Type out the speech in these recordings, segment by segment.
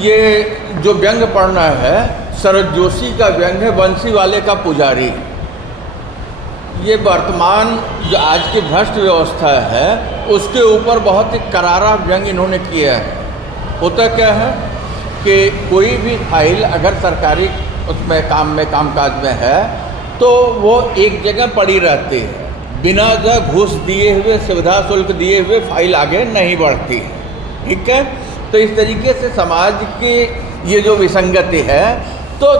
ये जो व्यंग पढ़ना है शरद जोशी का व्यंग है, बंसी वाले का पुजारी। ये वर्तमान जो आज की भ्रष्ट व्यवस्था है उसके ऊपर बहुत ही करारा व्यंग इन्होंने किया है। होता क्या है कि कोई भी फाइल अगर सरकारी उसमें कामकाज में है तो वो एक जगह पड़ी रहती है, बिना जो घूस दिए हुए, सुविधा शुल्क दिए हुए फाइल आगे नहीं बढ़ती है। ठीक है, तो इस तरीके से समाज की ये जो विसंगति है, तो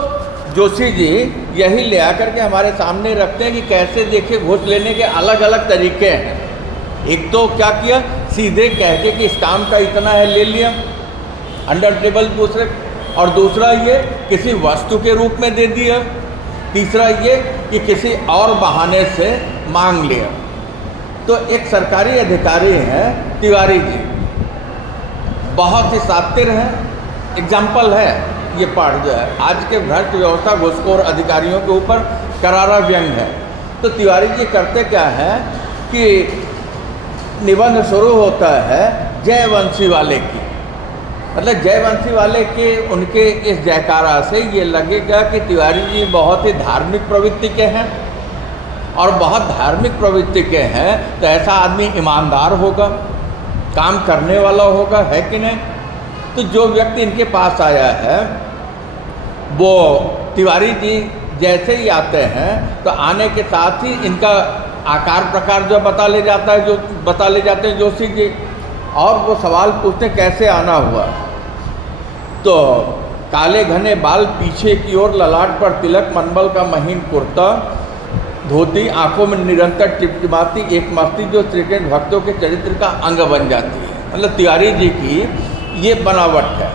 जोशी जी यही ले आकर के हमारे सामने रखते हैं कि कैसे देखिए घूस लेने के अलग अलग तरीके हैं। एक तो क्या किया, सीधे कह के कि इस काम का इतना है ले लिया अंडर टेबल दूसरे, और दूसरा ये किसी वस्तु के रूप में दे दिया, तीसरा ये कि किसी और बहाने से मांग लिया। तो एक सरकारी अधिकारी हैं तिवारी जी, बहुत ही शातिर हैं, एग्जाम्पल है ये पाठ जो है आज के भ्रष्ट व्यवस्था घूसखोर अधिकारियों के ऊपर करारा व्यंग है। तो तिवारी जी करते क्या है कि निबंध शुरू होता है जयवंशी वाले की, मतलब जयवंशी वाले के उनके इस जयकारा से ये लगेगा कि तिवारी जी बहुत ही धार्मिक प्रवृत्ति के हैं, और बहुत धार्मिक प्रवृत्ति के हैं तो ऐसा आदमी ईमानदार होगा, काम करने वाला होगा, है कि नहीं। तो जो व्यक्ति इनके पास आया है वो तिवारी जी जैसे ही आते हैं तो आने के साथ ही इनका आकार प्रकार जो बता ले जाते हैं जोशी जी, और वो सवाल पूछते हैं कैसे आना हुआ। तो काले घने बाल पीछे की ओर, ललाट पर तिलक, मनमल का महीन कुर्ता, धोती, आंखों में निरंतर टिपटिपाती एक मस्ती जो श्री कृष्ण भक्तों के चरित्र का अंग बन जाती है। मतलब तिवारी जी की ये बनावट है।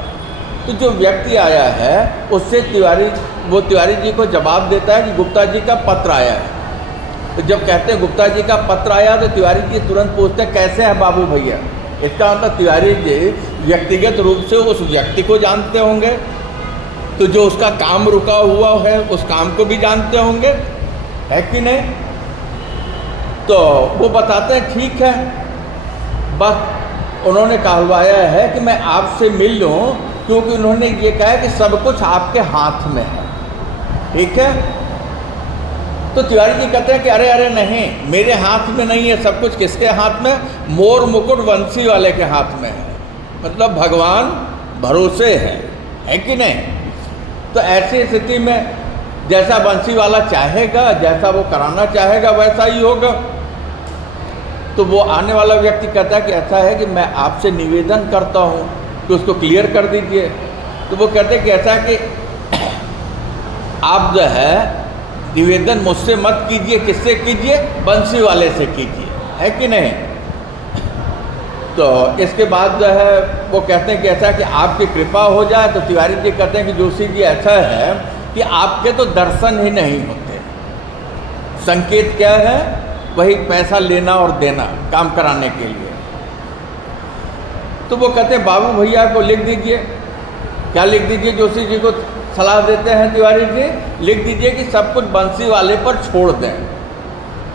तो जो व्यक्ति आया है उससे तिवारी जी को जवाब देता है कि गुप्ता जी का पत्र आया है। तो जब कहते हैं गुप्ता जी का पत्र आया तो तिवारी जी तुरंत पूछते हैं कैसे हैं बाबू भैया। इसका मतलब तिवारी जी व्यक्तिगत रूप से उस व्यक्ति को जानते होंगे, तो जो उसका काम रुका हुआ है उस काम को भी जानते होंगे, है कि नहीं। तो वो बताते हैं ठीक है, बस उन्होंने कहलवाया है कि मैं आपसे मिल लूँ, क्योंकि उन्होंने ये कहा है कि सब कुछ आपके हाथ में है। ठीक है, तो तिवारी जी कहते हैं कि अरे अरे नहीं, मेरे हाथ में नहीं है सब कुछ। किसके हाथ में? मोर मुकुट बंसी वाले के हाथ में है, मतलब भगवान भरोसे है कि नहीं। तो ऐसी स्थिति में जैसा बंसी वाला चाहेगा, जैसा वो कराना चाहेगा वैसा ही होगा। तो वो आने वाला व्यक्ति कहता है कि ऐसा है कि मैं आपसे निवेदन करता हूँ कि उसको क्लियर कर दीजिए। तो वो कहते हैं कि ऐसा है कि आप जो है निवेदन मुझसे मत कीजिए, किससे कीजिए? बंसी वाले से कीजिए, है कि नहीं। तो इसके बाद जो है वो कहते हैं कि ऐसा है कि आपकी कृपा हो जाए। तो तिवारी जी कहते हैं कि जोशी जी ऐसा है कि आपके तो दर्शन ही नहीं होते। संकेत क्या है? वही पैसा लेना और देना काम कराने के लिए। तो वो कहते हैं बाबू भैया को लिख दीजिए। क्या लिख दीजिए? जोशी जी को सलाह देते हैं तिवारी जी, लिख दीजिए कि सब कुछ बंसी वाले पर छोड़ दें,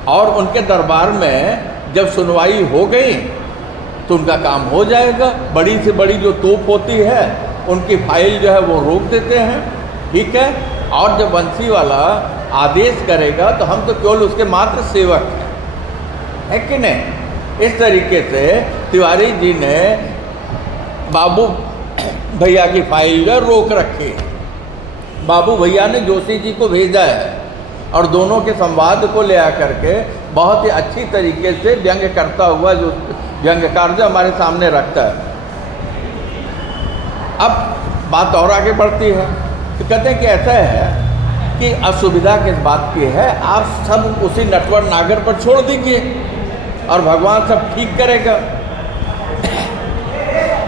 और उनके दरबार में जब सुनवाई हो गई तो उनका काम हो जाएगा। बड़ी से बड़ी जो तोप होती है उनकी फाइल जो है वो रोक देते हैं, ठीक है। और जब बंसी वाला आदेश करेगा तो हम तो केवल उसके मात्र सेवक हैं, है कि नहीं। इस तरीके से तिवारी जी ने बाबू भैया की फाइल जो रोक रखी है। बाबू भैया ने जोशी जी को भेजा है और दोनों के संवाद को ले आकर के बहुत ही अच्छी तरीके से व्यंग करता हुआ जो व्यंग्यकार जो हमारे सामने रखता है। अब बात और आगे बढ़ती है तो कहते हैं कि ऐसा है कि असुविधा किस बात की है, आप सब उसी नटवर नागर पर छोड़ दीजिए और भगवान सब ठीक करेगा।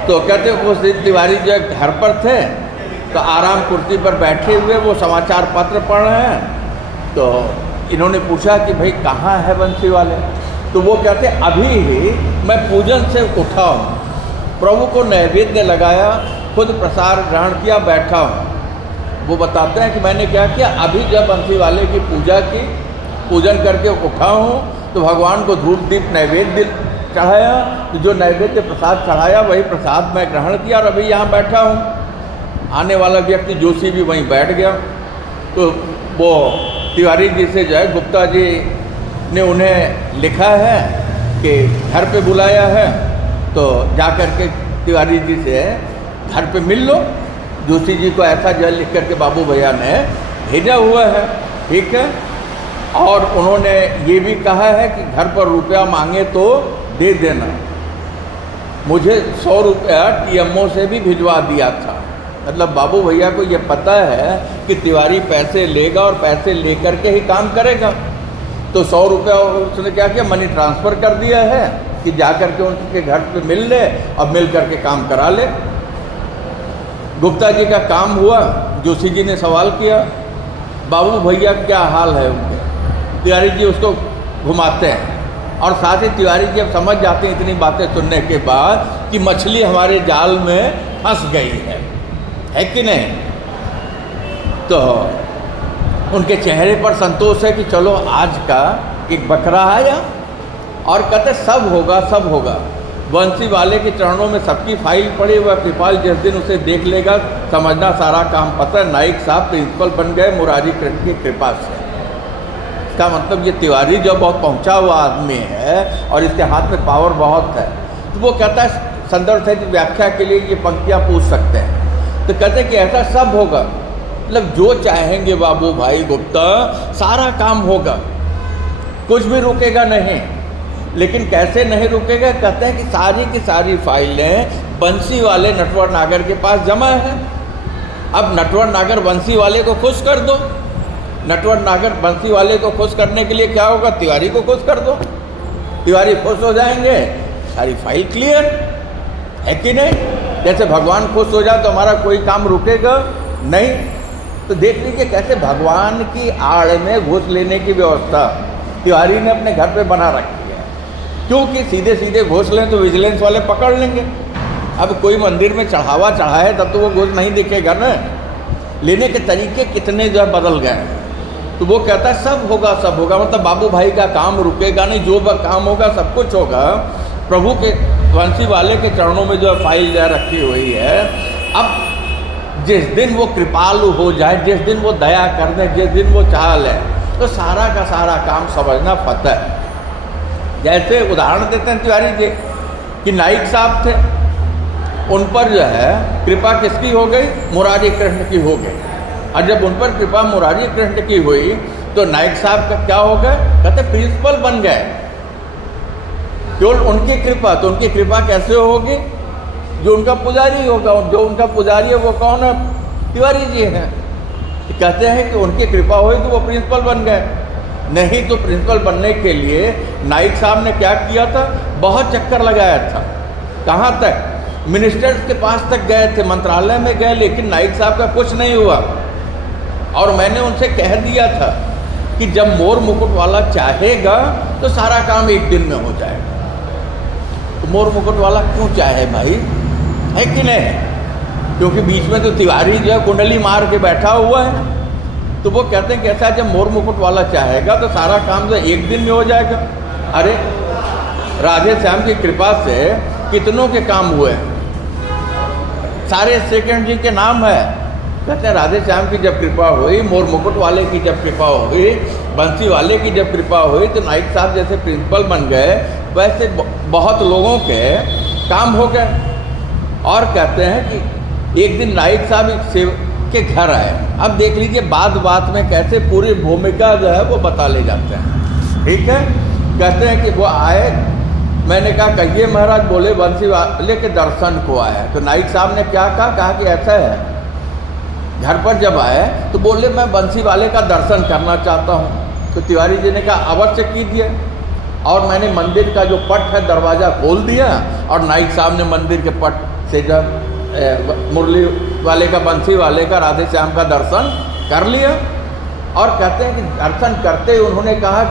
तो कहते उस दिन तिवारी जो घर पर थे तो आराम कुर्सी पर बैठे हुए वो समाचार पत्र पढ़ रहे हैं। तो इन्होंने पूछा कि भाई कहाँ है बंसी वाले। तो वो कहते अभी ही मैं पूजन से उठा हूँ, प्रभु को नैवेद्य लगाया, खुद प्रसाद ग्रहण किया, बैठा हूँ। वो बताते हैं कि मैंने क्या किया, अभी जब बंसी वाले की पूजा की, पूजन करके उठा हूँ तो भगवान को धूप दीप नैवेद्य चढ़ाया, तो जो नैवेद्य प्रसाद चढ़ाया वही प्रसाद मैं ग्रहण किया और अभी यहाँ बैठा हूँ। आने वाला व्यक्ति जोशी भी वहीं बैठ गया। तो वो तिवारी जी से जो है गुप्ता जी ने उन्हें लिखा है कि घर पे बुलाया है, तो जा कर के तिवारी जी से घर पे मिल लो। जोशी जी को ऐसा जो है लिख करके बाबू भैया ने भेजा हुआ है, ठीक है। और उन्होंने ये भी कहा है कि घर पर रुपया मांगे तो दे देना। मुझे 100 रुपया TMO से भी भिजवा दिया था। मतलब बाबू भैया को ये पता है कि तिवारी पैसे लेगा और पैसे लेकर के ही काम करेगा। तो 100 रुपया उसने क्या किया, मनी ट्रांसफ़र कर दिया है कि जा कर के उनके घर पे मिल ले और मिल कर के काम करा ले। गुप्ता जी का काम हुआ। जोशी जी ने सवाल किया, बाबू भैया क्या हाल है उनके। तिवारी जी उसको घुमाते हैं और साथ ही तिवारी जी अब समझ जाते हैं इतनी बातें सुनने के बाद कि मछली हमारे जाल में फंस गई है कि नहीं। तो उनके चेहरे पर संतोष है कि चलो आज का एक बकरा आया, और कहते सब होगा सब होगा। बंसी वाले के चरणों में सबकी फाइल पड़ी। वह कृपाल जिस दिन उसे देख लेगा समझना सारा काम पता। नाइक साहब प्रिंसिपल बन गए मुरारी कृष्ण की कृपा से। इसका मतलब ये तिवारी जो बहुत पहुंचा हुआ आदमी है और इसके हाथ में पावर बहुत है। तो वो कहता है, संदर्भ सहित व्याख्या के लिए ये पंक्तियाँ पूछ सकते हैं। तो कहते हैं कि ऐसा सब होगा, मतलब जो चाहेंगे बाबू भाई गुप्ता सारा काम होगा, कुछ भी रुकेगा नहीं। लेकिन कैसे नहीं रुकेगा, कहते हैं कि सारी की सारी फाइलें बंसी वाले नटवर नागर के पास जमा है। अब नटवर नागर बंसी वाले को खुश कर दो। नटवर नागर बंसी वाले को खुश करने के लिए क्या होगा, तिवारी को खुश कर दो। तिवारी खुश हो जाएंगे, सारी फाइल क्लियर है कि नहीं। जैसे भगवान खुश हो जाए तो हमारा कोई काम रुकेगा नहीं। तो देख लीजिए कैसे भगवान की आड़ में घुस लेने की व्यवस्था तिवारी ने अपने घर पे बना रखी है। क्योंकि सीधे सीधे घुस लें तो विजिलेंस वाले पकड़ लेंगे। अब कोई मंदिर में चढ़ावा चढ़ाए तब तो वो घुस नहीं दिखेगा ना। लेने के तरीके कितने जो है बदल गए। तो वो कहता है सब होगा सब होगा, मतलब बाबू भाई का काम रुकेगा नहीं, जो वह काम होगा सब कुछ होगा। प्रभु के बंसी वाले के चरणों में जो फाइल जो रखी हुई है। अब जिस दिन वो कृपालु हो जाए, जिस दिन वो दया कर दे, जिस दिन वो चाह ले, तो सारा का सारा काम समझना पता है। जैसे उदाहरण देते हैं तिवारी जी कि नाइक साहब थे, उन पर जो है कृपा किसकी हो गई, मुरारी कृष्ण की हो गई। और जब उन पर कृपा मुरारी कृष्ण की हुई तो नाइक साहब का क्या हो गए, कहते प्रिंसिपल बन गए। केवल उनकी कृपा, तो उनकी कृपा कैसे होगी, जो उनका पुजारी होगा। जो उनका पुजारी है वो कौन है, तिवारी जी हैं। कहते हैं कि उनकी कृपा हुई तो वो प्रिंसिपल बन गए। नहीं तो प्रिंसिपल बनने के लिए नाइक साहब ने क्या किया था, बहुत चक्कर लगाया था। कहाँ तक, मिनिस्टर्स के पास तक गए थे, मंत्रालय में गए, लेकिन नाइक साहब का कुछ नहीं हुआ। और मैंने उनसे कह दिया था कि जब मोर मुकुट वाला चाहेगा तो सारा काम एक दिन में हो जाएगा। तो मोर मुकुट वाला क्यों चाहे भाई, है कि नहीं? क्योंकि बीच में तो तिवारी जो है कुंडली मार के बैठा हुआ है। तो वो कहते हैं कि ऐसा जब मोर मुकुट वाला चाहेगा तो सारा काम जो एक दिन में हो जाएगा। अरे राधे श्याम की कृपा से कितनों के काम हुए, सारे सेकंड जी के नाम है। कहते हैं राधे श्याम की जब कृपा हुई, मोर मुकुट वाले की जब कृपा हुई, बंसी वाले की जब कृपा हुई, तो नाइक साहब जैसे प्रिंसिपल बन गए, वैसे बहुत लोगों के काम हो गए। और कहते हैं कि एक दिन नाइक साहब एक सेवक के घर आए। अब देख लीजिए बात बात में कैसे पूरी भूमिका जो है वो बता ले जाते हैं, ठीक है। कहते हैं कि वो आए, मैंने कहा कहिए महाराज। बोले बंसी वाले के दर्शन को आए। तो नाइक साहब ने क्या कहा कि ऐसा है। घर पर जब आए तो बोले मैं बंसी वाले का दर्शन करना चाहता हूँ। तो तिवारी जी ने कहा अवश्य कीजिए। और मैंने मंदिर का जो पट है दरवाज़ा खोल दिया और नाइक साहब ने मंदिर के पट से जब मुरली वाले का, बंसी वाले का, राधे श्याम का दर्शन कर लिया। और कहते हैं कि दर्शन करते उन्होंने कहा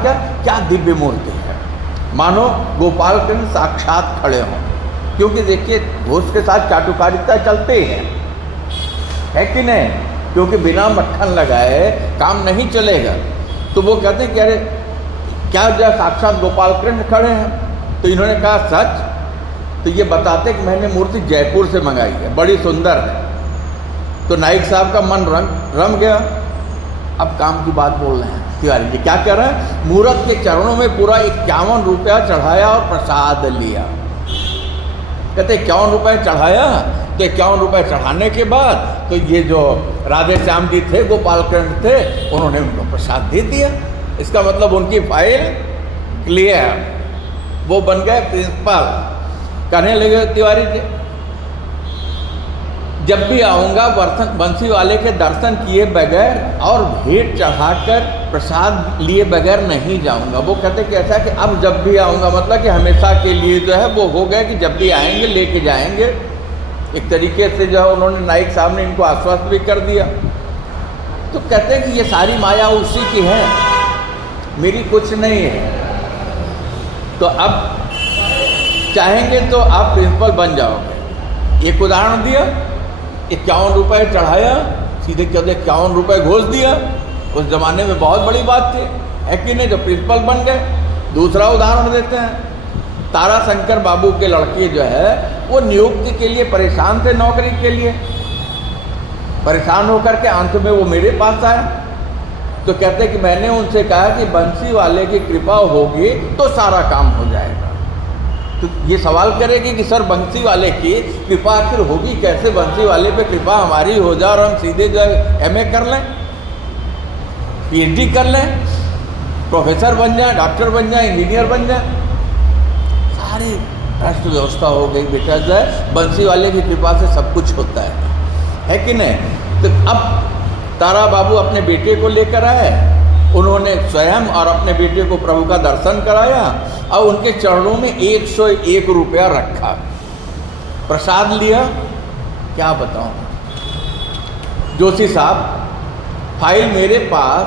क्या दिव्य मूर्ति है, मानो गोपाल कृष्ण साक्षात खड़े हों। क्योंकि देखिए घूस के साथ चाटुकारिता चलते ही है कि नहीं, क्योंकि बिना मक्खन लगाए काम नहीं चलेगा। तो वो कहते हैं कि अरे क्या जो साक्षात गोपाल कृष्ण खड़े हैं। तो इन्होंने कहा सच। तो ये बताते कि मैंने मूर्ति जयपुर से मंगाई है, बड़ी सुंदर है। तो नाइक साहब का मन रम गया। अब काम की बात बोल रहे हैं तिवारी जी, क्या कर रहे हैं, मूर्त के चरणों में पूरा 51 रुपया चढ़ाया और प्रसाद लिया। कहते 51 रुपये चढ़ाया, तो 51 रुपये चढ़ाने के बाद तो ये जो राधे श्याम जी थे, गोपालकृष्ण थे, उन्होंने उनको प्रसाद दे दिया। इसका मतलब उनकी फाइल क्लियर, वो बन गए प्रिंसिपल। कहने लगे तिवारी जी, जब भी आऊँगा बंसी वाले के दर्शन किए बगैर और भेंट चढ़ाकर प्रसाद लिए बगैर नहीं जाऊँगा। वो कहते कि ऐसा कि अब जब भी आऊँगा, मतलब कि हमेशा के लिए जो है वो हो गया कि जब भी आएंगे लेके जाएंगे। एक तरीके से जो है उन्होंने नाइक साहब ने इनको आश्वस्त भी कर दिया। तो कहते हैं कि ये सारी माया उसी की है, मेरी कुछ नहीं है। तो अब चाहेंगे तो आप प्रिंसिपल बन जाओगे। एक उदाहरण दिया, 51 रुपये चढ़ाया, सीधे कहते 51 रुपये घोष दिया। उस जमाने में बहुत बड़ी बात थी, है कि नहीं, जो प्रिंसिपल बन गए। दूसरा उदाहरण देते हैं, तारा शंकर बाबू के लड़के जो है वो नियुक्ति के लिए परेशान थे, नौकरी के लिए परेशान होकर के अंत में वो मेरे पास आए। तो कहते कि मैंने उनसे कहा कि बंसी वाले की कृपा होगी तो सारा काम हो जाएगा। तो ये सवाल करेगी कि सर बंसी वाले की कृपा आखिर होगी कैसे, बंसी वाले पे कृपा हमारी हो जाए और हम सीधे जो MA कर लें, PhD कर लें, प्रोफेसर बन जाए, डॉक्टर बन जाए, इंजीनियर बन जाए। सारी राष्ट्र व्यवस्था हो गई बेटा, जो है बंसी वाले की कृपा से सब कुछ होता है कि नहीं। तो अब तारा बाबू अपने बेटे को लेकर आए, उन्होंने स्वयं और अपने बेटे को प्रभु का दर्शन कराया और उनके चरणों में 101 रुपया रखा, प्रसाद लिया। क्या बताऊं जोशी साहब, फाइल मेरे पास,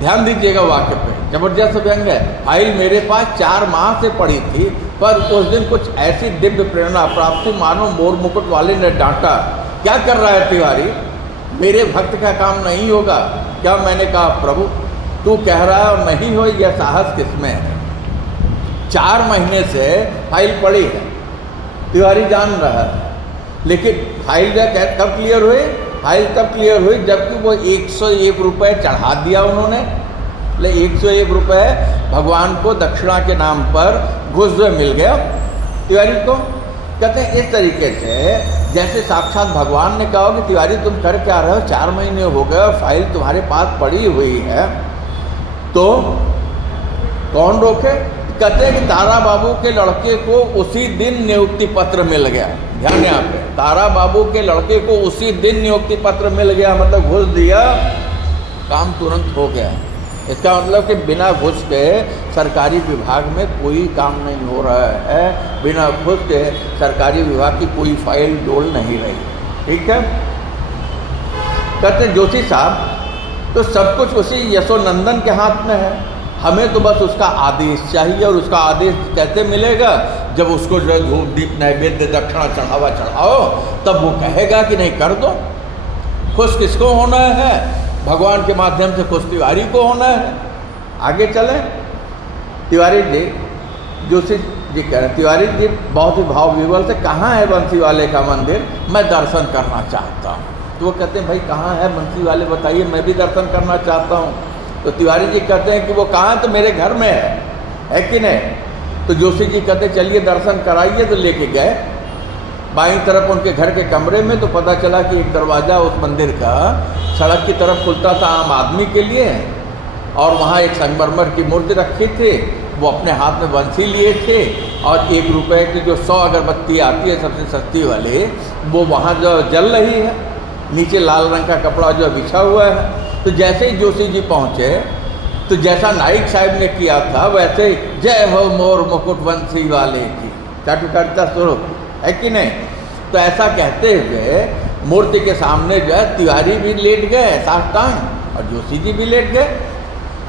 ध्यान दीजिएगा वाक्य पे, जबरदस्त व्यंग है। फाइल मेरे पास 4 माह से पड़ी थी, पर उस दिन कुछ ऐसी दिव्य प्रेरणा प्राप्त हुई मानो मोर मुकुट वाले ने डांटा, क्या कर रहा है तिवारी, मेरे भक्त का काम नहीं होगा क्या। मैंने कहा प्रभु तू कह रहा है और नहीं हो, यह साहस किसमें है। 4 महीने से फाइल पड़ी है, तिवारी जान रहा है, लेकिन फाइल कब क्लियर हुई, फाइल तब क्लियर हुई जबकि वो 101 रुपये चढ़ा दिया उन्होंने। 101 रुपये भगवान को दक्षिणा के नाम पर घुस मिल गया तिवारी को। कहते हैं इस तरीके से जैसे साक्षात भगवान ने कहा कि तिवारी तुम कर क्या रहे हो, 4 महीने हो गए और फाइल तुम्हारे पास पड़ी हुई है, तो कौन रोके। कहते हैं कि तारा बाबू के लड़के को उसी दिन नियुक्ति पत्र मिल गया। ध्यान यहाँ पे, तारा बाबू के लड़के को उसी दिन नियुक्ति पत्र मिल गया, मतलब घुस दिया, काम तुरंत हो गया। इसका मतलब कि बिना घुस के सरकारी विभाग में कोई काम नहीं हो रहा है, बिना घुस के सरकारी विभाग की कोई फाइल डोल नहीं रही। ठीक है। कहते जोशी साहब तो सब कुछ उसी यशोनंदन के हाथ में है, हमें तो बस उसका आदेश चाहिए। और उसका आदेश कैसे मिलेगा, जब उसको जो है धूप दीप नैवेद्य दक्षिणा चढ़ावा चढ़ाओ, तब वो कहेगा कि नहीं कर दो। खुश किसको होना है, भगवान के माध्यम से खुश तिवारी को होना है। आगे चलें। तिवारी जी, जोशी जी कह रहे हैं, तिवारी जी बहुत ही भाव विवल से, कहाँ है बंसी वाले का मंदिर, मैं दर्शन करना चाहता हूँ। तो वो कहते हैं भाई कहाँ है बंसी वाले, बताइए, मैं भी दर्शन करना चाहता हूँ। तो तिवारी जी कहते हैं कि वो कहाँ, तो मेरे घर में है कि नहीं। तो जोशी जी कहते चलिए दर्शन कराइए। तो लेके गए बाईं तरफ उनके घर के कमरे में, तो पता चला कि एक दरवाज़ा उस मंदिर का सड़क की तरफ खुलता था आम आदमी के लिए, और वहाँ एक संगमरमर की मूर्ति रखी थी, वो अपने हाथ में बंसी लिए थे, और 1 रुपये की जो 100 अगरबत्ती आती है सबसे सस्ती वाली, वो वहाँ जो जल रही है, नीचे लाल रंग का कपड़ा जो बिछा हुआ है। तो जैसे ही जोशी जी पहुँचे, तो जैसा नाइक साहब ने किया था वैसे ही जय हो मोर मुकुट बंसी वाले की चाटुकारिता शुरू, है कि नहीं। तो ऐसा कहते हुए मूर्ति के सामने जो है तिवारी भी लेट गए साष्टांग, और जोशी जी भी लेट गए।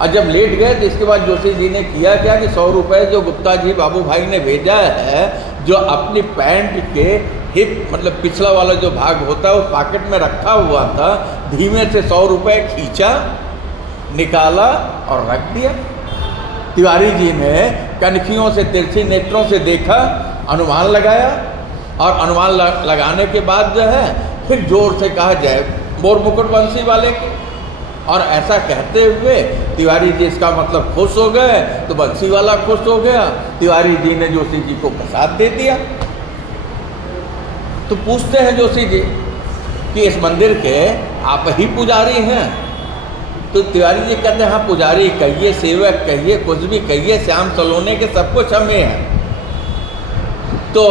और जब लेट गए तो इसके बाद जोशी जी ने किया क्या कि 100 रुपये जो गुप्ता जी बाबू भाई ने भेजा है, जो अपनी पैंट के हिप मतलब पिछला वाला जो भाग होता है उस पॉकेट में रखा हुआ था, धीमे से 100 रुपये खींचा, निकाला और रख दिया। तिवारी जी ने कनखियों से, तिरछी नेत्रों से देखा, अनुमान लगाया, और अनुमान लगाने के बाद जो है फिर जोर से कहा जय मोर मुकुट बंसी वाले की। और ऐसा कहते हुए तिवारी जी इसका मतलब खुश हो गए, तो बंसी वाला खुश हो गया, तिवारी जी ने जोशी जी को प्रसाद दे दिया। तो पूछते हैं जोशी जी कि इस मंदिर के आप ही पुजारी हैं? तो तिवारी जी कहते हैं हाँ, पुजारी कहिए, सेवक कहिए, कुछ भी कहिए, श्याम सलोने के सब कुछ हमें हैं। तो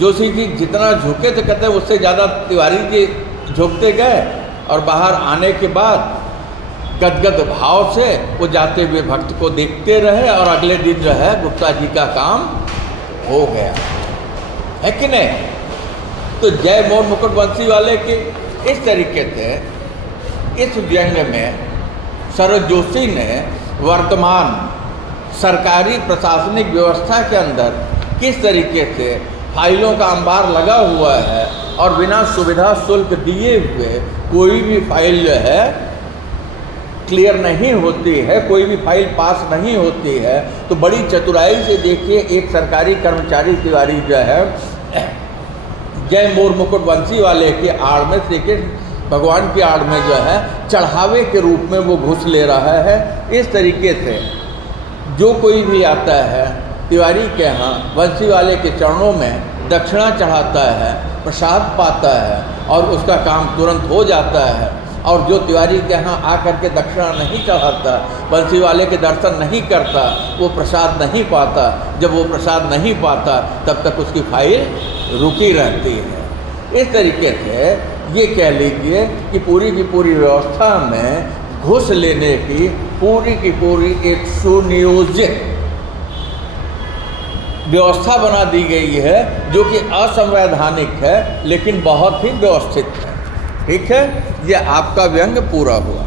जोशी जी जितना झुके तो कहते हैं उससे ज़्यादा तिवारी जी झुकते गए, और बाहर आने के बाद गदगद भाव से वो जाते हुए भक्त को देखते रहे, और अगले दिन जो है गुप्ता जी का काम हो गया, है कि नहीं? तो जय मोर मुकुट बंसी वाले के इस तरीके से इस व्यंग में शरद जोशी ने वर्तमान सरकारी प्रशासनिक व्यवस्था के अंदर किस तरीके से फाइलों का अंबार लगा हुआ है, और बिना सुविधा शुल्क दिए हुए कोई भी फाइल जो है क्लियर नहीं होती है, कोई भी फाइल पास नहीं होती है। तो बड़ी चतुराई से देखिए, एक सरकारी कर्मचारी तिवारी जो है जय मोर मुकुट बंसी वाले की आड़ में, श्री कृष्ण भगवान की आड़ में जो है चढ़ावे के रूप में वो घुस ले रहा है। इस तरीके से जो कोई भी आता है तिवारी के यहाँ बंसी वाले के चरणों में दक्षिणा चढ़ाता है, प्रसाद पाता है, और उसका काम तुरंत हो जाता है। और जो तिवारी के यहाँ आकर के दक्षिणा नहीं चढ़ाता, बंसी वाले के दर्शन नहीं करता, वो प्रसाद नहीं पाता। जब वो प्रसाद नहीं पाता तब तक उसकी फाइल रुकी रहती है। इस तरीके से ये कह लीजिए कि पूरी की पूरी व्यवस्था में घुस लेने की पूरी एक सुनियोजित व्यवस्था बना दी गई है, जो कि असंवैधानिक है लेकिन बहुत ही व्यवस्थित है। ठीक है, ये आपका व्यंग पूरा हुआ।